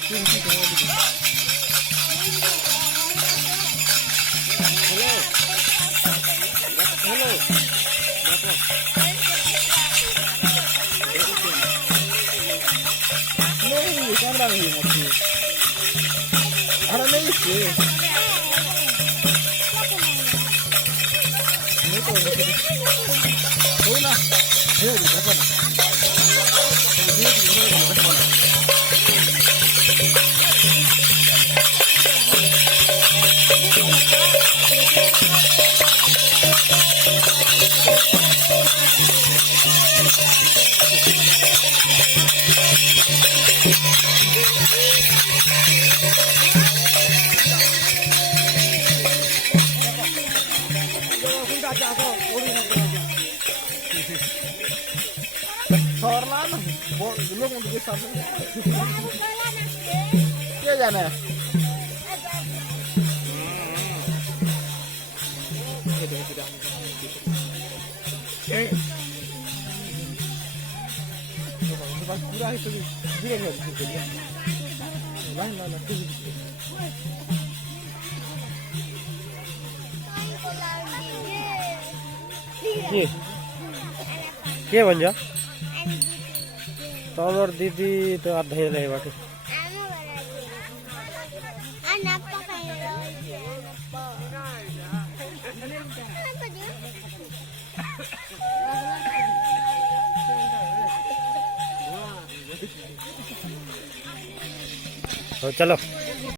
नहीं कैमरा में ही मत अरे नहीं इसके नहीं तो हो ना है देखो ना Sorla ना लोग उनके साथ क्या जाना है पूरा है तो गिरेगा ला ये बन जा तोर दीदी तो आधा ही रहे बाटे तो चलो